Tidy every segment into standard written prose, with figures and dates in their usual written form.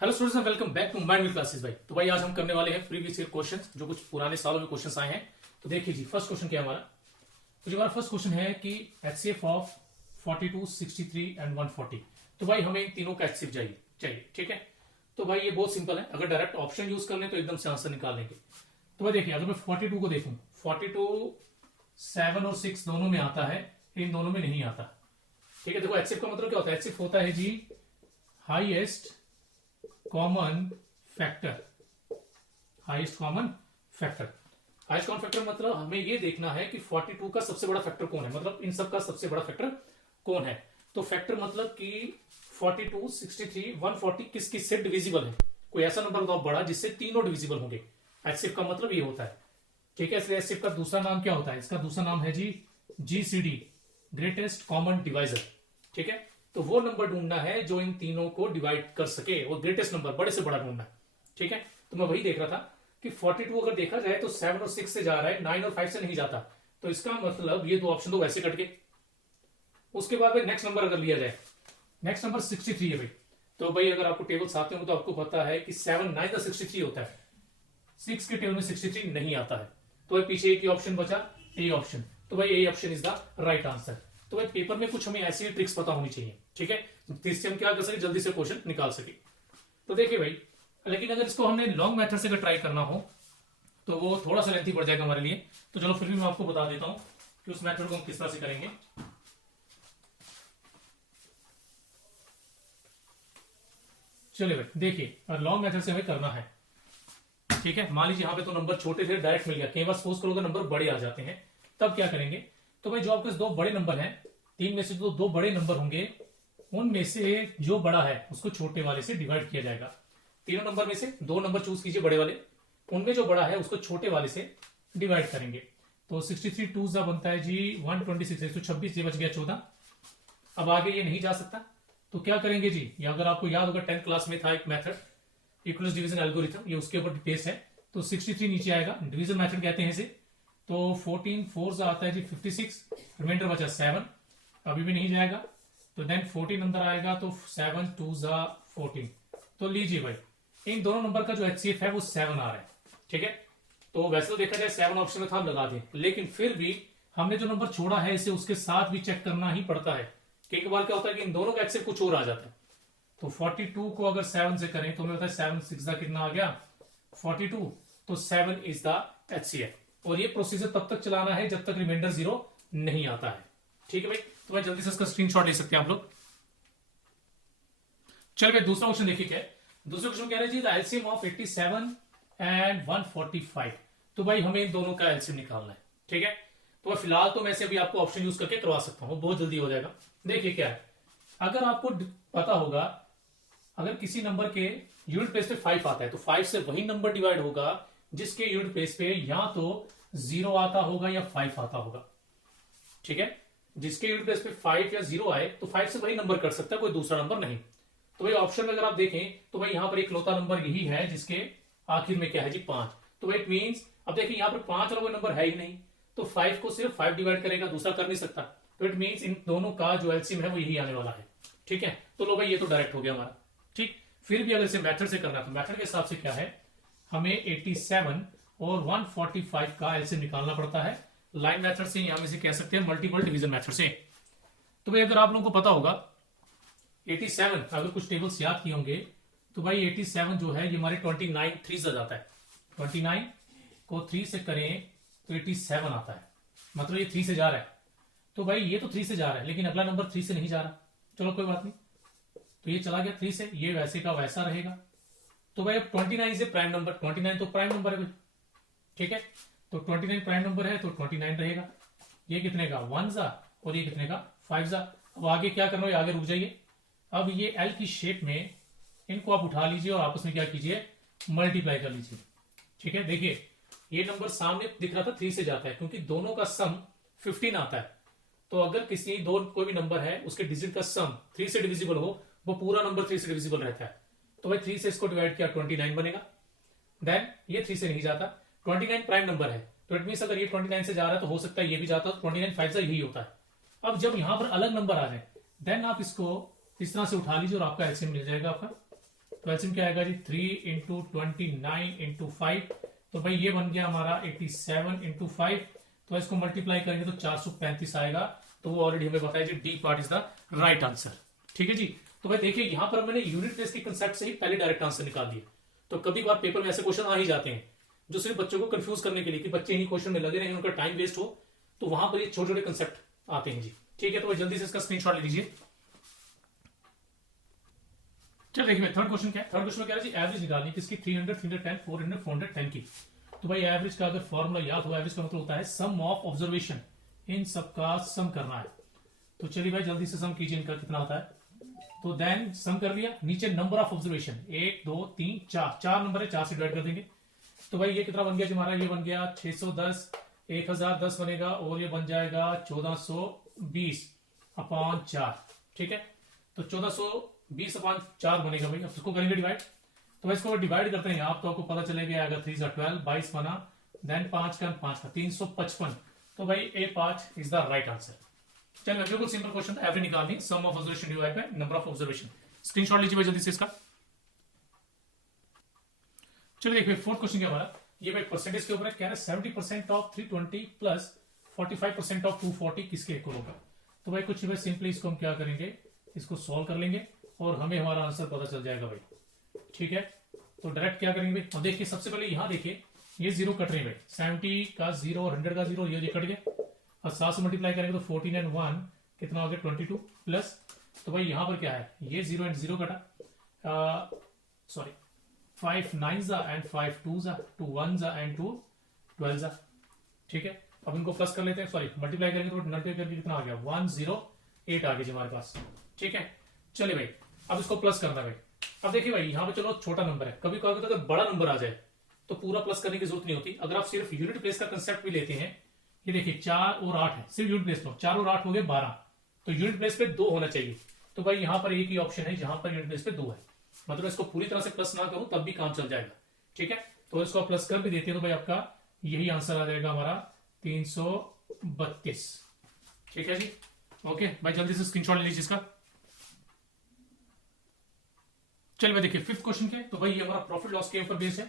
Hello students and welcome back to Mind Classes. भाई तो भाई आज हम करने वाले हैं प्रीवियस ईयर क्वेश्चंस जो कुछ पुराने सालों में क्वेश्चंस आए हैं। तो देखिए जी, फर्स्ट क्वेश्चन क्या है हमारा। तो जो हमारा फर्स्ट क्वेश्चन है कि एचसीएफ ऑफ 42, 63 एंड 140। तो भाई हमें इन तीनों का एचसीएफ चाहिए। ठीक है, तो भाई ये बहुत सिंपल है। अगर डायरेक्ट ऑप्शन यूज कर लें तो एकदम से आंसर निकाल लेंगे। तो भाई देखिए, अगर मैं 42 को देखूं, 42 7 और 6 दोनों में आता है, इन दोनों में नहीं आता। ठीक है, देखो एचसीएफ का मतलब क्या होता है। एचसीएफ होता है जी highest common factor. Highest common factor, highest common factor मतलब हमें ये देखना है कि 42 का सबसे बड़ा फैक्टर कौन है, मतलब इन सब का सबसे बड़ा फैक्टर कौन है। तो फैक्टर मतलब कि 42, 63, 140 किस किस से डिविजिबल है। कोई ऐसा नंबर बताओ बड़ा जिससे तीनों डिविजिबल होंगे। एचसीएफ का मतलब ये होता है। ठीक है, इसलिए एचसीएफ का दूसरा नाम क्या होता है, इसका दूसरा नाम है जी जीसीडी, ग्रेटेस्ट कॉमन डिवाइजर। ठीक है, तो वो नंबर ढूंढना है जो इन तीनों को डिवाइड कर सके, वो ग्रेटेस्ट नंबर बड़े से बड़ा ढूंढना है। ठीक है, तो मैं वही देख रहा था कि 42 अगर देखा जाए तो 7 और 6 से जा रहा है, 9 और 5 से नहीं जाता। तो इसका मतलब ये दो ऑप्शन तो वैसे कट गए। उसके बाद भाई नेक्स्ट नंबर अगर लिया जाए, नेक्स्ट नंबर 63 है भाई। तो भाई अगर आपको टेबल्स आते हो तो आपको पता है कि 7 9 का 63 होता है, 6 के टेबल में 63 नहीं आता है। तो भाई पीछे एक ही ऑप्शन बचा, ए ऑप्शन। तो भाई A option is the right answer. तो भाई पेपर में कुछ हमें ऐसी ट्रिक्स पता होनी चाहिए। ठीक है, जिससे हम क्या कर सके, जल्दी से क्वेश्चन निकाल सके। तो देखिए भाई, लेकिन अगर इसको हमने लॉन्ग मेथड से अगर ट्राई करना हो तो वो थोड़ा सा लेंथी पड़ जाएगा हमारे लिए। तो चलो फिर भी मैं आपको बता देता हूं कि उस मेथड को हम किस तरह से करेंगे। चलिए भाई देखिए, लॉन्ग मेथड से हमें करना है। ठीक है, मान लीजिए यहाँ पे तो नंबर छोटे थे, डायरेक्ट मिल गया। कई बार सपोज करो नंबर बड़े आ जाते हैं, तब क्या करेंगे। तो भाई जो आपके दो बड़े नंबर हैं, तीन में से जो दो बड़े नंबर होंगे, उनमें से जो बड़ा है उसको छोटे वाले से डिवाइड किया जाएगा। तीनों नंबर में से दो नंबर चूज कीजिए बड़े वाले, उनमें जो बड़ा है उसको छोटे वाले से डिवाइड करेंगे। तो 63 2 बनता है जी 126, 126, ये बच गया 14। अब आगे ये नहीं जा सकता, तो क्या करेंगे जी, या अगर आपको याद होगा 10th क्लास में था एक मेथड, इक्वल्स डिवीजन एल्गोरिथम, ये उसके ऊपर बेस है। तो 63 नीचे आएगा, डिवीजन मेथड कहते हैं इसे। तो 14 4 आता है जी 56, रिमाइंडर बचा 7, अभी भी नहीं जाएगा। तो देन 14 अंदर आएगा, तो 7 2 14। तो लीजिए भाई, इन दोनों नंबर का जो एचसीएफ है वो 7 आ रहा है। ठीक है, तो वैसे तो देखा जाए 7 ऑप्शन में था, हम लगा दें, लेकिन फिर भी हमने जो नंबर छोड़ा है इसे उसके साथ भी चेक करना ही पड़ता है। कई बार क्या होता है कि इन दोनों का एचसीएफ कुछ और आ जाता है। तो 42 को अगर 7 से करें तो हमें बताया 7 6 कितना आ गया 42। तो 7 इज द एचसीएफ। और ये प्रोसीजर तब तक चलाना है जब तक रिमाइंडर 0 नहीं आता है। ठीक है भाई, तो मैं जल्दी से इसका स्क्रीनशॉट ले सकते हैं आप लोग। चलिए भाई दूसरा क्वेश्चन देखिए क्या है। दूसरा क्वेश्चन कह रहे हैं जी एलसीएम ऑफ 87 एंड 145। तो भाई हमें इन दोनों का एलसीएम निकालना है। ठीक है, तो फिलहाल तो मैं से अभी आपको ऑप्शन यूज करके करवा सकता हूं, बहुत जल्दी हो जाएगा। देखिए क्या है, अगर आपको पता होगा, अगर किसी नंबर के यूनिट प्लेस पे 5 आता है तो 5 से वही नंबर डिवाइड होगा जिसके यूनिट प्लेस पे या तो 0 आता होगा या 5 आता होगा। ठीक है, जिसके यूनिट प्लेस पे 5 या 0 आए तो 5 से वही नंबर कर सकता है, कोई दूसरा नंबर नहीं। तो भाई ऑप्शन में अगर आप देखें तो भाई यहां पर एक लौता नंबर यही है जिसके आखिर में क्या है जी 5। तो भाई इट मींस, अब देखिए यहां पर 5 वाला कोई नंबर है ही नहीं, तो 5 को सिर्फ 5 डिवाइड करेगा, दूसरा कर नहीं सकता। तो इट मींस इन दोनों का जो एलसीएम है वो यही आने वाला है। ठीक है, तो लो भाई ये तो डायरेक्ट हो गया हमारा। ठीक, फिर भी अगर इसे मेथड से करना है तो मेथड के हिसाब से क्या है, हमें 87 और 145 का एलसीएम निकालना पड़ता है। लाइन मेथड से, यहां में से कह सकते हैं मल्टीपल डिवीजन मेथड से। तो भाई अगर आप लोगों को पता होगा 87, अगर कुछ टेबल्स याद किए होंगे तो भाई 87 जो है ये हमारे 29 3 से जाता है। 29 को 3 से करें तो 87 आता है, मतलब ये 3 से जा रहा है। तो भाई ये तो 3 से जा रहा है, लेकिन अगला नंबर 3 से नहीं जा रहा। चलो कोई बात नहीं, तो ये चला गया 3 से, ये वैसे का वैसा रहेगा। तो भाई अब 29 से प्राइम नंबर, 29 तो प्राइम नंबर है भाई। ठीक है, तो 29 प्राइम नंबर है तो 29 रहेगा। ये कितने का 1 जा, और ये कितने का 5 जा। अब आगे क्या करना है, आगे रुक जाइए। अब ये एल की शेप में इनको आप उठा लीजिए और आपस में क्या कीजिए, मल्टीप्लाई कर लीजिए। ठीक है, देखिए ये नंबर सामने दिख रहा था 3 से जाता है, क्योंकि दोनों का सम 15 आता है। तो अगर किसी दो कोई भी नंबर है उसके डिजिट का सम 3 से डिविजिबल हो, वो पूरा नंबर 3 से डिविजिबल रहता है। तो भाई 3 से इसको डिवाइड किया 29 बनेगा। देन ये 3 से नहीं जाता, 29 प्राइम नंबर है, तो इट मींस अगर ये 29 से जा रहा है तो हो सकता है ये भी जाता, तो 29 5 से यही होता है। अब जब यहां पर अलग नंबर आ जाए, देन आप इसको इस तरह से उठा लीजिए और आपका एलसीएम मिल जाएगा आपका तो एलसीएम क्या आएगा जी 3 इंटू 29 × 5। तो भाई ये बन गया हमारा 87 × 5। तो इसको मल्टीप्लाई करेंगे तो 435 आएगा। तो वो ऑलरेडी हमें बताया G D part is the right answer. ठीक है जी। तो भाई देखिए यहां पर मैंने यूनिट प्लेस के कंसेप्ट से ही पहले डायरेक्ट आंसर निकाल दिया। तो कभी बार पेपर में ऐसे क्वेश्चन आ ही जाते हैं जो सिर्फ बच्चों को कंफ्यूज करने के लिए कि बच्चे इन्हीं क्वेश्चन में लगे रहे, उनका टाइम वेस्ट हो, तो वहां पर ये छोटे छोटे कंसेप्ट आते हैं जी। ठीक है, तो भाई जल्दी से इसका स्क्रीनशॉट ले लीजिए। चल देखिए थर्ड क्वेश्चन क्या है। थर्ड क्वेश्चन में क्या है जी एवरेज निकालनी किसकी 300, 310, 400, 410 की। तो भाई एवरेज का अगर फॉर्मूला याद हो, एवरेज का मतलब होता है सम ऑफ ऑब्जर्वेशन, इन सबका सम करना है। तो चलिए भाई जल्दी से सम कीजिए इनका कितना होता है। तो देन सम कर लिया, नीचे नंबर ऑफ ऑब्जर्वेशन 1 2 3 4, 4 नंबर है, 4 से डिवाइड कर देंगे। तो भाई ये कितना बन गया जी हमारा, ये बन गया 610, 1010 बनेगा और ये बन जाएगा 1420/4। ठीक है, तो 1420/4 बनेगा भाई। अब इसको करेंगे डिवाइड। तो इसको डिवाइड करते हैं यहाँ, तो आपको पता चलेगा आएगा 3 × 12, 22 बना, देन 5 का 355। तो भाई A part is the right answer. चलिए बिल्कुल सिंपल क्वेश्चन था, एवरेज निकालनी, sum of observation divide by number of observation. Screenshot लीजिए भाई जल्दी से इसका। चलिए देखिए फोर्थ क्वेश्चन क्या हमारा, ये भाई परसेंटेज के ऊपर है। कह रहा है 70% ऑफ 320 प्लस 45% ऑफ 240 किसके इक्वल होगा। तो भाई कुछ भाई सिंपली इसको हम क्या करेंगे, इसको सॉल्व कर लेंगे और हमें हमारा आंसर पता चल जाएगा भाई। ठीक है, तो डायरेक्ट क्या करेंगे भाई, और देखिए सबसे पहले यहां देखिए ये जीरो कट रहे हैं भाई, 70 का 0 और 100 का 0, ये कट गया। और 7 से मल्टीप्लाई करेंगे तो 14 एंड 1 कितना हो गया 22 प्लस। तो भाई यहां पर क्या है, ये 0 एंड 0 कटा, sorry 5 9s and 5 2s, 2 1s and 2 12s। ठीक है, अब इनको प्लस कर लेते हैं, सॉरी मल्टीप्लाई करेंगे तो मल्टीप्लाई करके कितना आ गया 108 आ गया जी हमारे पास। ठीक है, चलिए भाई अब इसको प्लस करना है भाई। अब देखिए भाई यहाँ पे चलो छोटा नंबर है, कभी कभी तो अगर बड़ा नंबर आ जाए तो पूरा प्लस करने की जरूरत नहीं होती। अगर आप सिर्फ यूनिट प्लेस का कंसेप्ट भी लेते हैं, ये देखिए 4 और 8 है, सिर्फ यूनिट प्लेस लो, 4 और 8 हो गए 12, तो यूनिट प्लेस पे 2 होना चाहिए। तो भाई यहाँ पर एक ही ऑप्शन है जहां पर यूनिट प्लेस पे 2 है, मतलब इसको पूरी तरह से प्लस ना करूं तब भी काम चल जाएगा। ठीक है, तो इसको प्लस कर भी देते हैं तो भाई आपका यही आंसर आ जाएगा हमारा 332। ठीक है जी, ओके भाई जल्दी से स्क्रीनशॉट ले लीजिए इसका। चलिए भाई देखिए फिफ्थ क्वेश्चन के, तो भाई ये हमारा प्रॉफिट लॉस के ऊपर बेस है।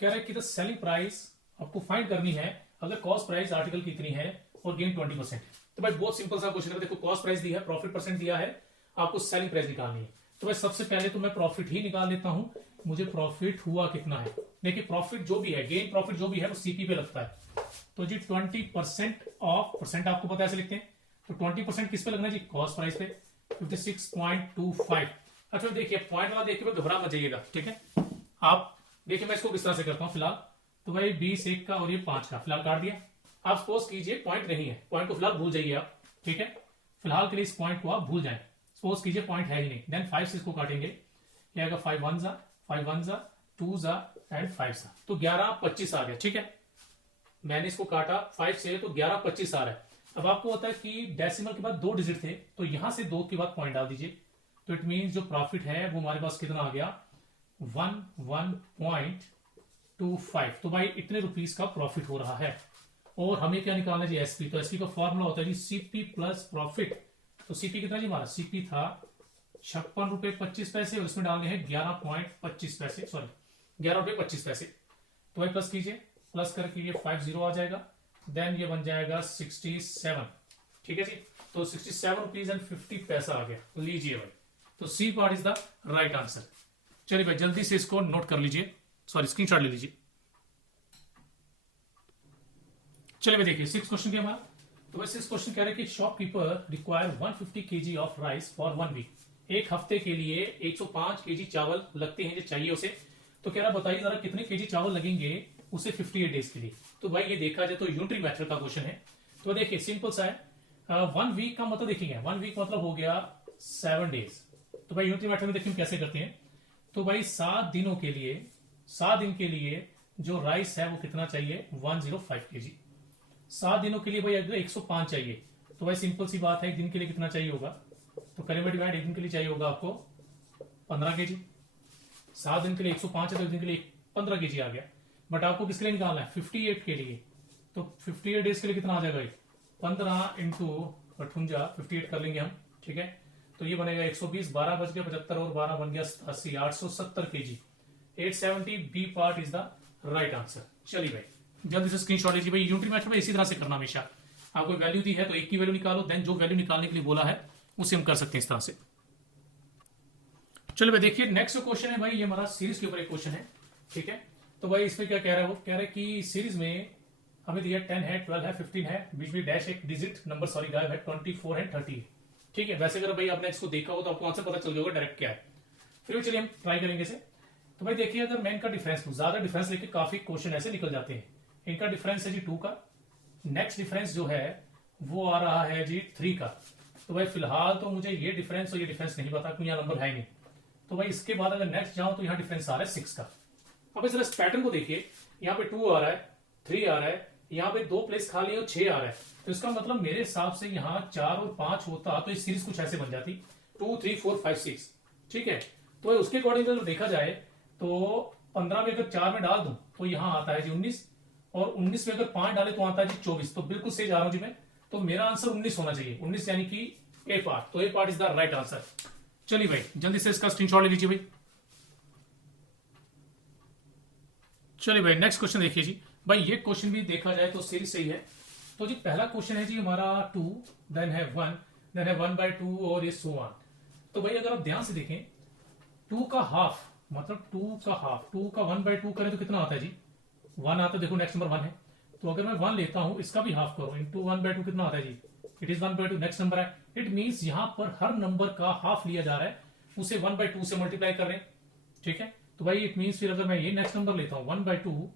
कह रहा है कि द सेलिंग प्राइस आपको फाइंड करनी है अगर कॉस्ट प्राइस आर्टिकल की इतनी है और गेन 20%। तो भाई बहुत सिंपल सा क्वेश्चन है, देखो कॉस्ट प्राइस दिया है, प्रॉफिट परसेंट दिया है, आपको सेलिंग प्राइस निकालनी है। तो भाई सबसे पहले तो मैं प्रॉफिट ही निकाल लेता हूं, मुझे प्रॉफिट हुआ कितना है। देखिए प्रॉफिट जो भी है, गेन प्रॉफिट जो भी है वो सीपी पे लगता है। तो जी 20% ऑफ, परसेंट आपको पता है ऐसे लिखते हैं, तो 20% किस पे लगना है जी, कॉस्ट प्राइस पे 56.25। अच्छा देखिए पॉइंट वाला देखिए घबरा मत जाइएगा। ठीक है, आप देखिए मैं इसको किस तरह से करता हूं फिलहाल। तो भाई 20 1 का और ये 5 का फिलहाल काट दिया। आप सपोज कीजिए पॉइंट नहीं है, पॉइंट को फिलहाल भूल जाइए आप। ठीक है, फिलहाल के लिए इस पॉइंट को आप भूल जाए, सपोज कीजिए पॉइंट है ही नहीं, देन 5 से इसको काटेंगे, ये आएगा 5 1s, 5 1s, 2s and 5s, तो 11 25 आ गया। ठीक है, मैंने इसको काटा 5 से तो 11 25 आ रहा है। अब आपको होता है कि डेसिमल के बाद 2 डिजिट थे, तो यहां से 2 के बाद पॉइंट डाल दीजिए, तो इट मीन जो प्रॉफिट है वो हमारे पास कितना आ गया 11.25। तो भाई इतने रुपीस का प्रॉफिट हो रहा है। और हमें क्या निकालना है जी, एसपी। तो एसपी का फॉर्मूला होता है जी सीपी प्लस प्रॉफिट। तो सीपी कितना जी हमारा, सीपी था 56 रुपए 25 पैसे और इसमें डालने हैं 11.25 पैसे, सॉरी 11 रुपए 25 पैसे। तो भाई प्लस कीजिए, प्लस करके ये 50 आ जाएगा, देन ये बन जाएगा 67। ठीक है जी, तो 67 रुपीज एंड 50 पैसा आ गया, लीजिए भाई। तो C part is the right answer. चलिए भाई जल्दी से इसको नोट कर लीजिए, सॉरी स्क्रीनशॉट ले लीजिए। चलिए भाई देखिए 6th क्वेश्चन क्या हमारा। तो वैसे इस क्वेश्चन कह रहे हैं कि shopkeeper require 150 kg of rice for 1 week. एक हफ्ते के लिए 105 kg चावल लगते हैं जो चाहिए उसे। तो कह रहा बताइए जरा कितने केजी चावल लगेंगे उसे 58 डेज के लिए। तो भाई ये देखा जाए तो यूनिटरी मेथड का क्वेश्चन है। तो देखिए सिंपल सा है, 1 वीक का मतलब देखेंगे, 1 वीक मतलब हो गया 7 डेज। तो भाई यूनिटरी मेथड में देखिए कैसे करते हैं। तो भाई 7 दिनों के लिए, 7 दिन के लिए जो राइस है वो कितना चाहिए 105 kg। 7 दिनों के लिए भाई अगर 105 चाहिए तो भाई सिंपल सी बात है एक दिन के लिए कितना चाहिए होगा, तो करेंगे डिवाइड, एक दिन के लिए चाहिए होगा आपको 15 kg। 7 दिन के लिए 105 है तो एक दिन के लिए 15 kg आ गया। बट आपको किसके लिए निकालना है 58 के लिए। तो 58 डेज के लिए कितना आ जाएगा 15 इंटू 58 कर लेंगे हम, ठीक है। तो ये बनेगा 120, 12 बच गया 75 और 12 बन गया 87, 870 kg। 870 B part is the right answer. चलिए भाई जल्दी से स्क्रीनशॉट लीजिए भाई। यूनिटरी मेथड में इसी तरह से करना हमेशा, आपको वैल्यू दी है तो एक की वैल्यू निकालो, देन जो वैल्यू निकालने के लिए बोला है उसे हम कर सकते हैं इस तरह से। चलो भाई देखिए नेक्स्ट क्वेश्चन है भाई, ये हमारा सीरीज के ऊपर एक क्वेश्चन है, ठीक है। तो भाई इसमें क्या कह रहा है, वो कह रहा है कि सीरीज में हमें दिया 10 है, 12 है, 15 है, बीच में डैश एक डिजिट नंबर सॉरी गायब है, 24 है, 30 है, ठीक है। वैसे अगर भाई आपने इसको देखा हो तो आपको आंसर पता चल गया होगा डायरेक्ट क्या है। फिर चलिए हम ट्राई करेंगे इसे। तो भाई देखिए अगर मैं इनका डिफरेंस लूं, ज्यादा डिफरेंस लेके काफी क्वेश्चन ऐसे निकल जाते हैं। इनका डिफरेंस है जी 2 का, नेक्स्ट डिफरेंस जो है वो आ रहा है जी 3 का। तो भाई फिलहाल तो मुझे ये डिफरेंस और ये डिफरेंस नहीं पता क्योंकि यहाँ नंबर है नहीं। तो भाई इसके बाद अगर नेक्स्ट जाऊं तो यहाँ डिफरेंस आ रहा है 6 का। अब इस पैटर्न को देखिए, यहाँ पे 2 आ रहा है, 3 आ रहा है, यहाँ पे 2 प्लेस खाली है और 6 आ रहा है। तो इसका मतलब मेरे हिसाब से यहाँ 4 और 5 होता तो इस सीरीज कुछ ऐसे बन जाती 2, 3, 4, 5, 6, ठीक है। तो उसके अकॉर्डिंग अगर देखा जाए तो 15 में अगर 4 में डाल दूं तो यहाँ आता है जी 19, और 19 में अगर 5 डाले तो आता है जी 24। तो बिल्कुल सही जा रहा हूं जी मैं। तो मेरा आंसर 19 होना चाहिए, 19 यानी कि ए पार्ट। तो A part is the right answer. चलिए भाई जल्दी से इसका स्क्रीनशॉट ले लीजिए भाई। चलिए भाई नेक्स्ट क्वेश्चन देखिए जी। भाई ये क्वेश्चन भी देखा जाए तो सीरीज सही है। तो जी पहला क्वेश्चन है जी हमारा 2, देन है 1, देन है 1/2 और ये सो ऑन। तो भाई अगर आप ध्यान से देखें 2 का हाफ मतलब 2 का हाफ, 2 का 1/2 करें तो कितना आता है जी 1 आता है। देखो नेक्स्ट नंबर 1 है, तो अगर मैं 1 लेता हूं इसका भी हाफ करो इंटू 1/2 कितना आता है जी, इट इज 1/2। नेक्स्ट नंबर है, इट मींस यहां पर हर नंबर का हाफ लिया जा रहा है, उसे 1/2 से मल्टीप्लाई कर रहे हैं, ठीक है। तो भाई इट मींस फिर अगर मैं ये नेक्स्ट नंबर लेता हूं 1/2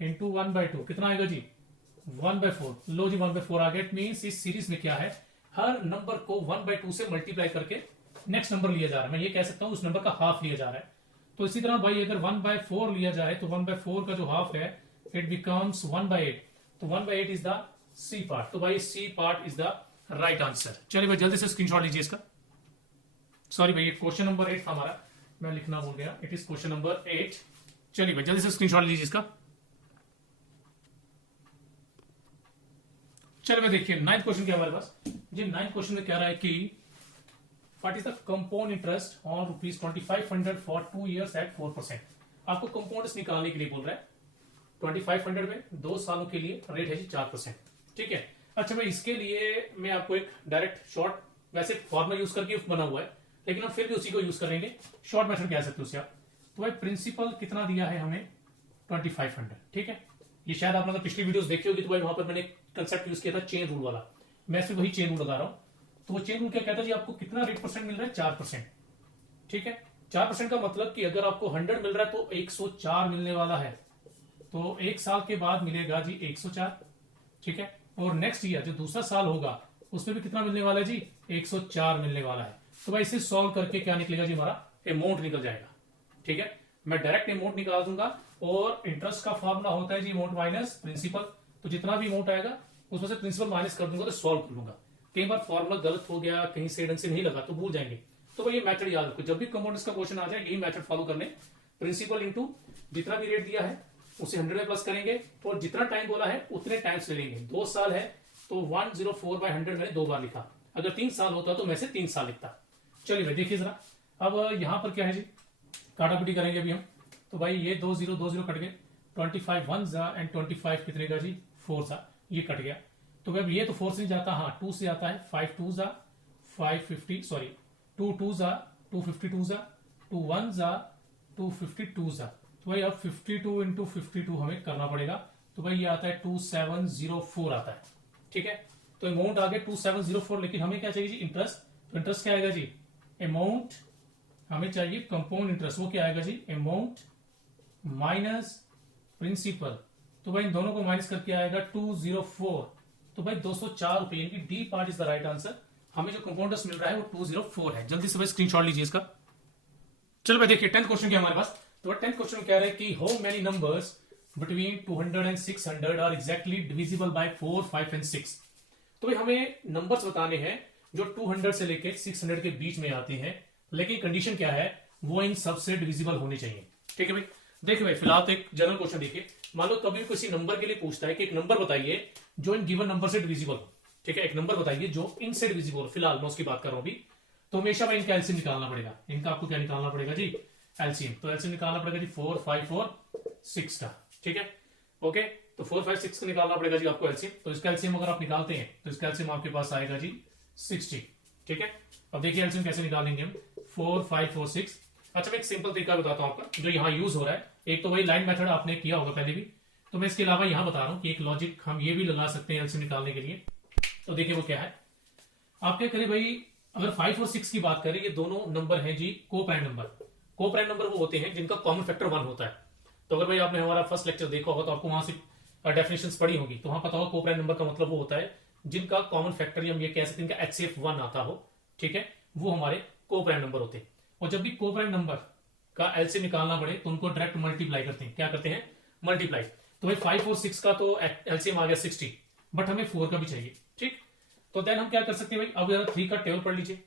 इंटू 1/2 कितना आएगा जी 1/4। लो जी 1/4 आ गया। इट मींस इस सीरीज में क्या है, हर नंबर को 1/2 से मल्टीप्लाई करके नेक्स्ट नंबर लिया जा रहा है। मैं ये कह सकता हूं उस नंबर का हाफ लिया जा रहा है। तो इसी तरह भाई अगर 1/4 लिया जाए तो 1/4 का जो हाफ है इट बिकम्स 1/8। तो 1/8 इज द सी पार्ट। तो भाई C part is the right answer. चलिए भाई जल्दी से स्क्रीनशॉट लीजिए इसका। सॉरी भाई ये क्वेश्चन नंबर 8 था हमारा, मैं लिखना भूल गया, इट इज क्वेश्चन नंबर 8। चलिए भाई जल्दी से स्क्रीनशॉट लीजिए इसका। चलिए भाई देखिए 9th क्वेश्चन क्या हमारे पास जी। 9th क्वेश्चन में कह रहा है कि what is the compound interest on ₹2500 for 2 years at 4%। आपको कंपाउंड निकालने के लिए बोल रहा है 2500 में 2 सालों के लिए रेट है जी 4%, ठीक है। अच्छा भाई इसके लिए मैं आपको एक डायरेक्ट शॉर्ट वैसे फॉर्मूला यूज करके बना हुआ है, लेकिन हम फिर भी उसी को यूज करेंगे। शॉर्ट मेथड कह सकते हो उसे आप। तो भाई प्रिंसिपल कितना दिया है हमें 2500, ठीक है। ये शायद आपने पिछली वीडियोस देखी होगी, तो भाई वहां पर मैंने कंसेप्ट यूज किया था चेन रूल वाला, मैं सिर्फ वही चेन रूल लगा रहा हूं। तो वो चेन रूल क्या कहता है जी, आपको कितना रेट परसेंट मिल रहा है 4%, ठीक है। 4% का मतलब कि अगर आपको 100 मिल रहा है तो 104 मिलने वाला है, तो 1 साल के बाद मिलेगा जी 104, ठीक है। और नेक्स्ट ईयर जो दूसरा साल होगा उसमें भी कितना मिलने वाला है जी 104 मिलने वाला है। तो भाई इसे सॉल्व करके क्या निकलेगा जी हमारा अमाउंट निकल जाएगा, ठीक है। मैं डायरेक्ट अमाउंट निकाल दूंगा, और इंटरेस्ट का फॉर्मूला होता है जी अमाउंट माइनस प्रिंसिपल। तो जितना भी अमाउंट आएगा उसमें से प्रिंसिपल माइनस कर दूंगा तो सॉल्व कर लूंगा। कई बार फॉर्मूला गलत हो गया, कहीं से ढंग से नहीं लगा तो भूल जाएंगे। तो भाई ये मेथड याद रखो, जब भी कंपाउंड्स का क्वेश्चन आ जाए यही मेथड फॉलो करने। प्रिंसिपल इंटू जितना भी रेट दिया है उसे 100 में प्लस करेंगे, और जितना टाइम बोला है उतने टाइम्स ले लेंगे। 2 साल है तो 104/100 मैंने 2 बार लिखा, अगर 3 साल होता तो मैं से 3 साल लिखता। चलिए भाई देखिए जरा, अब यहां पर क्या है जी काटाकुटी करेंगे अभी हम। तो भाई ये 2 0 2 0 कट गए, 25 1 जा एंड 25 कितने का जी 4 जा, ये कट गया। तो भाई ये तो 4 से नहीं जाता, हाँ 2 से आता है। 5 2 जा 550, सॉरी 2 2 जा 252 जा, 2 1 जा 252 जा। तो भाई अब 52 इंटू 52 हमें करना पड़ेगा। तो भाई ये आता है 2704 आता है, ठीक है। तो अमाउंट आ गया 2704, लेकिन हमें क्या चाहिए जी इंटरेस्ट। तो इंटरेस्ट क्या आएगा जी अमाउंट, हमें चाहिए कंपाउंड इंटरेस्ट, वो क्या आएगा जी अमाउंट माइनस प्रिंसिपल। तो भाई इन दोनों को माइनस करके आएगा 204। तो भाई 204 रुपए, यानी कि D part is the right answer. हमें जो कंपाउंड इंटरेस्ट मिल रहा है वो 204 है। जल्दी से भाई स्क्रीनशॉट लीजिए इसका। चलो भाई देखिए 10th क्वेश्चन क्या हमारे पास। तो 10th क्वेश्चन कह रहा है कि how many numbers between 200 and 600 are exactly divisible by 4 5 and 6। तो भाई हमें नंबर्स बताने हैं जो 200 से लेके 600 के बीच में आते हैं, लेकिन कंडीशन क्या है वो इन सबसे डिविजिबल होने चाहिए, ठीक है भाई। देखिए भाई फिलहाल तो एक जनरल क्वेश्चन देखिए, मान लो कभी किसी नंबर के लिए पूछता है कि एक नंबर बताइए जो इन गिवन नंबर से डिविजिबल हो, ठीक है, एक नंबर बताइए जो इनसे डिविजिबल, फिलहाल मैं उसकी बात कर रहा हूं अभी। तो हमेशा भाई इनका एलसीएम निकालना पड़ेगा। इनका आपको क्या निकालना पड़ेगा जी, एलसीएम। तो एलसीएम निकालना पड़ेगा जी 4, 5 और 6 का, ठीक है। ओके, तो 4, 5, 6 का निकालना पड़ेगा जी आपको एलसीएम। तो इसका एलसीएम अगर आप निकालते हैं तो इसका एलसीएम आपके पास आएगा जी 60, ठीक है। अब देखिए एलसीएम कैसे निकालेंगे हम, 4, 5 और 6। अच्छा, मैं एक सिंपल तरीका बताता हूं आपका जो यहाँ यूज हो रहा है। एक तो वही लाइन मेथड आपने किया होगा पहले भी, तो मैं इसके अलावा यहां बता रहा हूं कि एक लॉजिक हम ये भी लगा सकते हैं एलसीएम निकालने के लिए। तो देखिए वो क्या है, आप क्या करें भाई, अगर 5 और 6 की बात करें, ये दोनों नंबर हैं जी को प्राइम नंबर। को प्राइम नंबर वो होते हैं जिनका कॉमन फैक्टर 1 होता है। तो अगर भाई आपने हमारा फर्स्ट लेक्चर देखा होगा तो आपको वहां से डेफिनेशंस पढ़ी होगी, तो वहां पता होगा को प्राइम नंबर का मतलब वो होता है जिनका कॉमन फैक्टर, हम ये कह सकते हैं HCF 1 आता हो, ठीक है, वो हमारे को प्राइम नंबर होते हैं। और जब भी को प्राइम नंबर का एलसीएम निकालना पड़े तो उनको डायरेक्ट मल्टीप्लाई करते हैं। क्या करते हैं, मल्टीप्लाई। तो भाई 5 और 6 का तो एलसीएम आ गया 60, बट हमें 4 का भी चाहिए, ठीक। तो देन हम क्या कर सकते हैं भाई, अब जरा 3 का टेबल पढ़ लीजिए,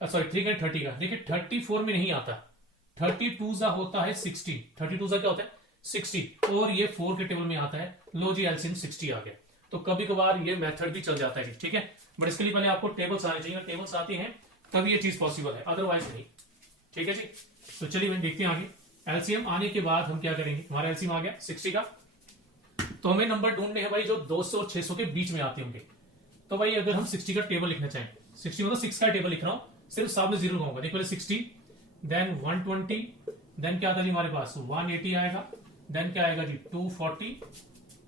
सॉरी 3 का 30 का। देखिए 34 में नहीं आता, 32 का होता है 60, 32 का क्या होता है 60, और ये 4 के टेबल में आता है। लो जी एलसीएम 60 आ गया। तो कभी कभार ये मेथड भी चल जाता है जी, ठीक है, बट इसके लिए पहले आपको टेबल्स आने चाहिए, टेबल्स आते हैं तभी ये चीज पॉसिबल है, अदरवाइज नहीं, ठीक है जी। तो चलिए मैं देखते हैं आगे। एलसीएम आने के बाद हम क्या करेंगे, हमारा एलसीएम आ गया 60 का। तो हमें नंबर ढूंढने हैं भाई जो 200 और 600 के बीच में आते होंगे। तो भाई अगर हम 60 का टेबल लिखना चाहें, 60 मतलब 6 का टेबल लिख रहा हूं, सिर्फ सामने जीरो लगाऊंगा। देखो 60, देन 120, देन क्या आता जी हमारे पास 180 आएगा, देन क्या आएगा जी 240,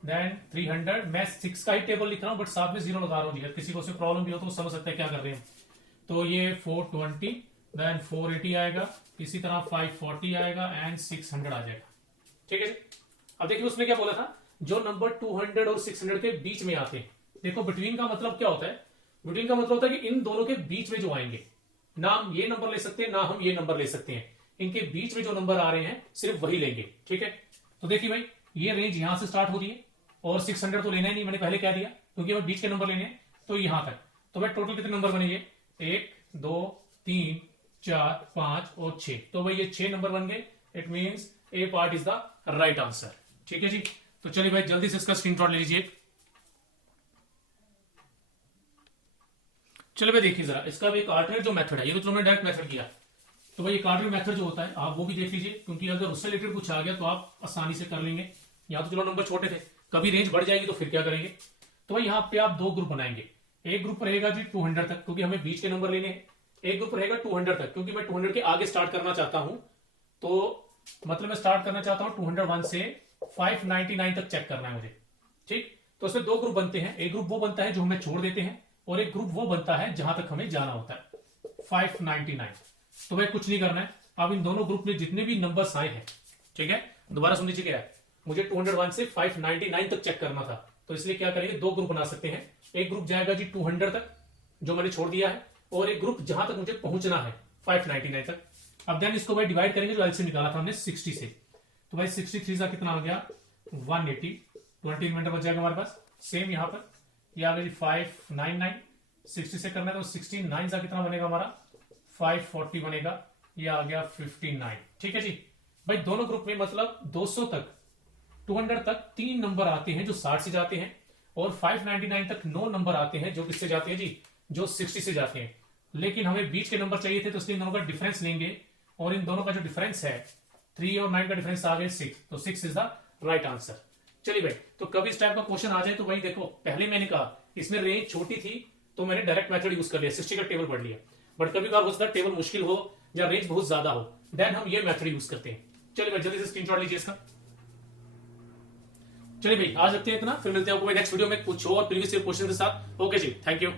देन 300। मैं 6 का ही टेबल लिख रहा हूं बट साथ में जीरो लगा रहा हूं जी, किसी को उसमें प्रॉब्लम भी हो तो वो समझ सकता है क्या कर रहे हैं। तो ये 420, देन 480 आएगा, इसी तरह 540 आएगा एंड 600 आ जाएगा, ठीक है जी। अब देखिए उसमें क्या बोला था, जो नंबर 200 और 600 के बीच में आते हैं। देखो बिटवीन का मतलब क्या होता है, बिटवीन का मतलब होता है कि इन दोनों के बीच में जो आएंगे, ना हम ये नंबर ले सकते हैं ना हम ये नंबर ले सकते हैं, इनके बीच में जो नंबर आ रहे हैं सिर्फ वही लेंगे, ठीक है। तो देखिए भाई ये रेंज यहां से स्टार्ट हो रही है और 600 तो लेना ही नहीं, मैंने पहले कह दिया, क्योंकि हमें बीच के नंबर लेने हैं। तो यहां तक तो भाई टोटल कितने नंबर बनेंगे, 1, 2, 3, 4, 5 और 6। तो भाई ये 6 नंबर बन गए। It means A part is the right answer, ठीक है जी। तो चलिए भाई जल्दी से इसका स्क्रीनशॉट ले लीजिए। चलिए भाई देखिए जरा इसका भी एक अल्टरनेट जो मेथड है, ये तो चलो मैंने डायरेक्ट मेथड किया। तो भाई एक अल्टरनेट मेथड जो होता है आप वो भी देख लीजिए, क्योंकि अगर उससे रिलेटेड कुछ आ गया तो आप आसानी से कर लेंगे। यहाँ तो चलो नंबर छोटे थे, कभी रेंज बढ़ जाएगी तो फिर क्या करेंगे। तो भाई यहाँ पे आप 2 ग्रुप बनाएंगे। एक ग्रुप रहेगा जी 200 तक, क्योंकि हमें बीच के नंबर लेने हैं। एक ग्रुप रहेगा 200 तक, क्योंकि मैं 200 के आगे स्टार्ट करना चाहता हूं। तो मतलब मैं स्टार्ट करना चाहता हूं 201 से 599 तक चेक करना है मुझे, ठीक। तो उसमें 2 ग्रुप बनते हैं। एक ग्रुप वो बनता है जो हमें छोड़ देते हैं, और एक ग्रुप वो बनता है जहां तक हमें जाना होता है 599। तो भाई कुछ नहीं करना है, अब इन दोनों ग्रुप में जितने भी नंबर्स आए हैं, ठीक है, दोबारा सुन लीजिए क्या है, मुझे 201 से 599 तक चेक करना था। तो इसलिए क्या करेंगे, 2 ग्रुप बना सकते हैं। एक ग्रुप जाएगा जी 200 तक जो मैंने छोड़ दिया है, और एक ग्रुप जहां तक मुझे पहुंचना है 599 तक। अब देन इसको भाई डिवाइड करेंगे जो एलसीएम निकाला था हमने 60 से। तो भाई 63 का कितना आ गया 180, 20 रिमाइंडर बच जाएगा हमारे पास। सेम यहां पर ये आ गया जी 599, 60 से करना है तो 69 का कितना बनेगा हमारा 540 बनेगा, ये आ गया 59, ठीक है जी। भाई दोनों ग्रुप में मतलब 200 तक 200 तक 3 नंबर आते हैं जो 60 से जाते हैं, और 599 तक 9 नंबर आते हैं जो किससे जाते हैं जी, जो 60 से जाते हैं। लेकिन हमें बीच के नंबर चाहिए थे, तो इसलिए इन दोनों का डिफरेंस लेंगे, और इन दोनों का जो डिफरेंस है 3 और 9 का डिफरेंस आ गया 6। तो 6 इज द राइट आंसर। चलिए भाई, तो कभी इस टाइप का क्वेश्चन आ जाए तो भाई देखो, पहले मैंने कहा इसमें रेंज छोटी थी तो मैंने डायरेक्ट मेथड यूज कर लिया, 60 का टेबल पढ़ लिया। बट कभी कभार हो सकता है टेबल मुश्किल हो या रेंज बहुत ज्यादा हो, देन हम ये मेथड यूज करते हैं। चलिए भाई जल्दी से स्क्रीनशॉट लीजिए इसका। चलिए भाई आज रखते हैं इतना, फिर मिलते हैं आपको नेक्स्ट वीडियो में कुछ और प्रीवियस ईयर क्वेश्चन के साथ। ओके जी, थैंक यू।